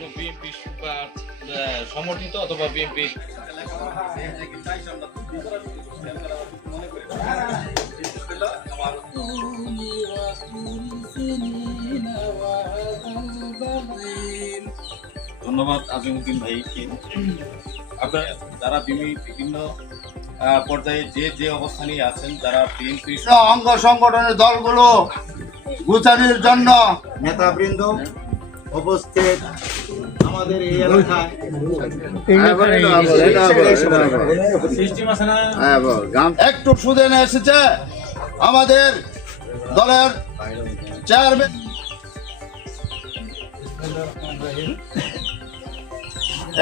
কোনো বিএনপি সমর্থিত অথবা বিএনপি ধন্যবাদ আজিমুদ্দিন ভাইকে। আপনার যারা বিভিন্ন পর্যায়ে যে যে অবস্থানে আছেন যারা বিএনপি অঙ্গ সংগঠনের দলগুলো গুছানির জন্য নেতাবৃন্দ উপস্থিত আমাদের এই এলাকায়। একটু এসেছে আমাদের দলের চেয়ারম্যান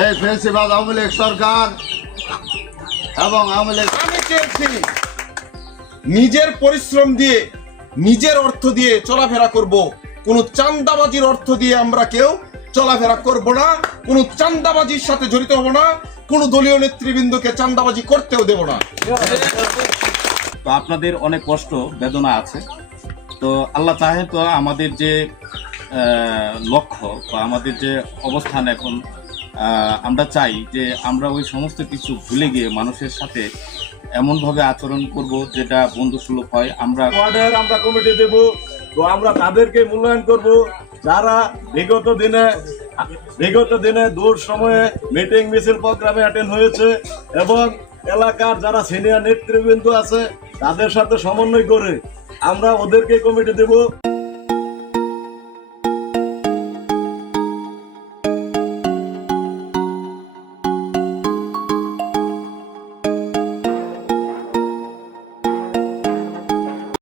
এই ফেসিবাদ আওয়ামী লীগ সরকার এবং আওয়ামী লীগ আমি চেয়েছি নিজের পরিশ্রম দিয়ে, নিজের অর্থ দিয়ে চলাফেরা করব। কোনো চান্দাবাজির অর্থ দিয়ে আমরা কেউ চলাফেরা করব না কোনো চান্দাবাজির সাথে জড়িত হব না কোনো দলীয় নেতৃবৃন্দকে চান্দাবাজি করতেও দেব না। তো আপনাদের অনেক কষ্ট বেদনা আছে। তো আল্লাহ চাহে তো আমাদের যে লক্ষ্য বা আমাদের যে অবস্থান এখন আমরা চাই যে আমরা ওই সমস্ত কিছু ভুলে গিয়ে মানুষের সাথে এমনভাবে আচরণ করব যেটা বন্ধুসুলভ হয়। আমরা আমরা কমিটি দেব। তো আমরা তাদেরকে মূল্যায়ন করব। যারা বিগত দিনে বিগত দিনে দূর সময়ে মিটিং মিছিল প্রোগ্রামে অ্যাটেন্ড হয়েছে এবং এলাকার যারা সিনিয়র নেতৃবৃন্দ আছে, তাদের সাথে সমন্বয় করে আমরা ওদেরকে কমিটি দেব।